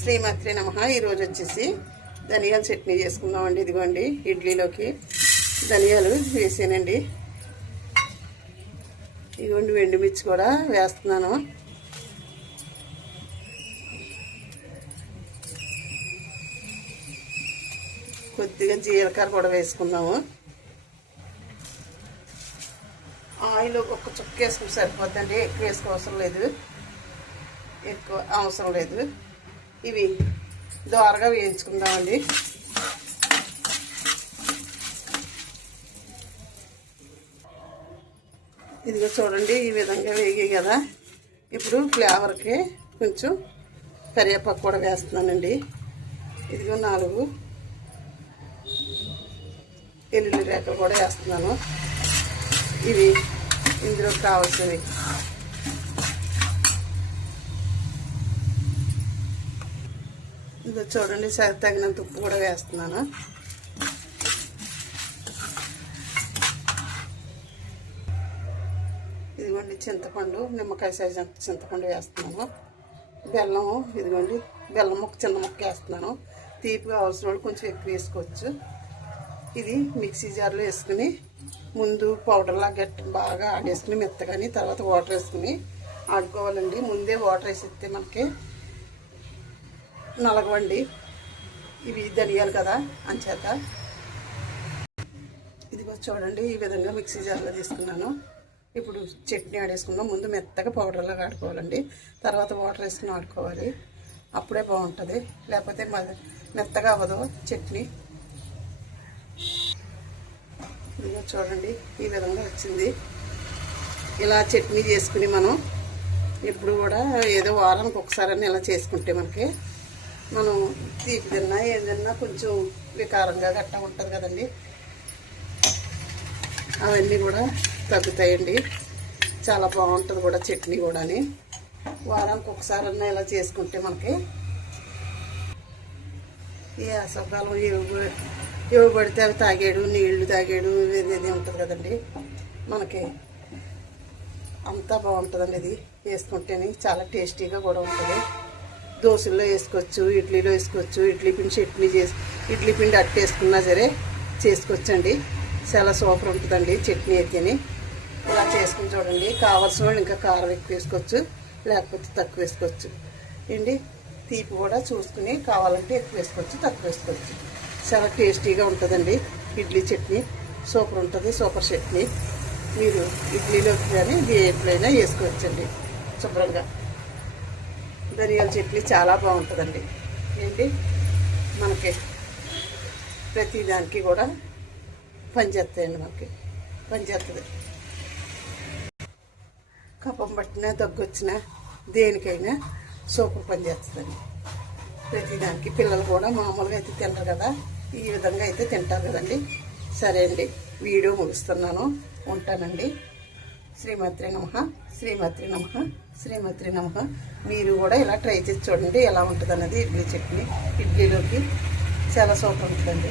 శ్రీమాత్రే నమః. ఈరోజు వచ్చేసి ధనియాల చట్నీ చేసుకుందామండి. ఇదిగోండి ఇడ్లీలోకి ధనియాలు వేసానండి. ఇదిగోండి ఎండుమిర్చి కూడా వేస్తున్నాను. కొద్దిగా జీలకర్ర కూడా వేసుకుందాము. ఆయిల్ ఒక చుక్క వేసుకుని సరిపోద్దండి, ఎక్కువ వేసుకోవసరం లేదు, ఎక్కువ అవసరం లేదు. ఇవి దోరగా వేయించుకుందామండి. ఇదిగో చూడండి, ఈ విధంగా వేగాయి కదా. ఇప్పుడు ఫ్లేవర్కి కొంచెం కరివేపాకు కూడా వేస్తున్నానండి. ఇదిగో 4 వెల్లుల్లి రేఖలు కూడా వేస్తున్నాను. ఇవి ఇందులో కావాల్సినవి. ఇదిగో చూడండి, తగినంత ఉప్పు కూడా వేస్తున్నాను. ఇదిగోండి చింతపండు, నిమ్మకాయ సైజు అంత చింతపండు వేస్తున్నాను. బెల్లము, ఇదిగోండి బెల్లం ముక్క, చిన్న ముక్క వేస్తున్నాను. తీపి కావాల్సిన వాళ్ళు కొంచెం ఎక్కువ వేసుకోవచ్చు. ఇది మిక్సీ జార్లో వేసుకుని ముందు పౌడర్లా గట్టి బాగా ఆడేసుకుని మెత్తగాని, తర్వాత వాటర్ వేసుకుని ఆడుకోవాలండి. ముందే వాటర్ వేసిస్తే మనకి నలగవండి. ఇవి ధనియాలు కదా అంచేత. ఇదిగో చూడండి, ఈ విధంగా మిక్సీ జార్లో తీసుకున్నాను. ఇప్పుడు చట్నీ ఆడేసుకుందాం. ముందు మెత్తగా పౌడర్లాగా ఆడుకోవాలండి, తర్వాత వాటర్ వేసుకుని ఆడుకోవాలి. అప్పుడే బాగుంటుంది, లేకపోతే మెత్తగా అవ్వదు చట్నీ. ఇదిగో చూడండి, ఈ విధంగా వచ్చింది. ఇలా చట్నీ చేసుకుని మనం ఎప్పుడు కూడా ఏదో వారానికి ఒకసారి ఇలా చేసుకుంటే మనం తీపి తిన్నా ఏదన్నా కొంచెం వికారంగా గట్టా ఉంటుంది కదండి, అవన్నీ కూడా తగ్గుతాయండి. చాలా బాగుంటుంది కూడా చట్నీ కూడా. వారానికి ఒకసారి ఇలా చేసుకుంటే మనకి ఏ అసౌకాలం ఏవి పడితే అవి తాగాడు, నీళ్లు తాగాడు, ఏది ఉంటుంది కదండి, మనకి అంతా బాగుంటుందండి. ఇది వేసుకుంటేనే చాలా టేస్టీగా కూడా ఉంటుంది. దోశల్లో వేసుకోవచ్చు, ఇడ్లీలో వేసుకోవచ్చు. ఇడ్లీ పిండి చట్నీ ఇడ్లీ పిండి అట్టేసుకున్నా సరే చేసుకోవచ్చండి. చాలా సూపర్ ఉంటుందండి చట్నీ అయితేనే. ఇలా చేసుకుని చూడండి. కావాల్సిన వాళ్ళు ఇంకా కారం ఎక్కువ వేసుకోవచ్చు, లేకపోతే తక్కువ వేసుకోవచ్చు అండి. తీపి కూడా చూసుకుని కావాలంటే ఎక్కువ వేసుకోవచ్చు, తక్కువ వేసుకోవచ్చు. చాలా టేస్టీగా ఉంటుందండి ఇడ్లీ చట్నీ. సూపర్ ఉంటుంది, సూపర్ చట్నీ. మీరు ఇడ్లీలోకి కానీ దేంట్లోనైనా వేసుకోవచ్చండి శుభ్రంగా. ధనియాల చట్నీ చాలా బాగుంటుందండి ఏంటి, మనకి ప్రతిదానికి కూడా పనిచేస్తాయండి. పనిచేస్తుంది. కఫం పట్టినా, దగ్గు వచ్చినా, దేనికైనా సూపర్ పనిచేస్తుందండి ప్రతిదానికి. పిల్లలు కూడా మామూలుగా అయితే తినరు కదా, ఈ విధంగా అయితే తింటారు కదండి. సరే అండి, వీడియో ముగిస్తున్నాను. ఉంటానండి. శ్రీమాత్రే నమః. శ్రీమాత్రే నమః. శ్రీమాత్రే నమః. మీరు కూడా ఇలా ట్రై చేసి చూడండి ఎలా ఉంటుంది అన్నది. ఇడ్లీ చట్నీ ఇడ్లీలోకి చాలా సూపర్ ఉంటుందండి.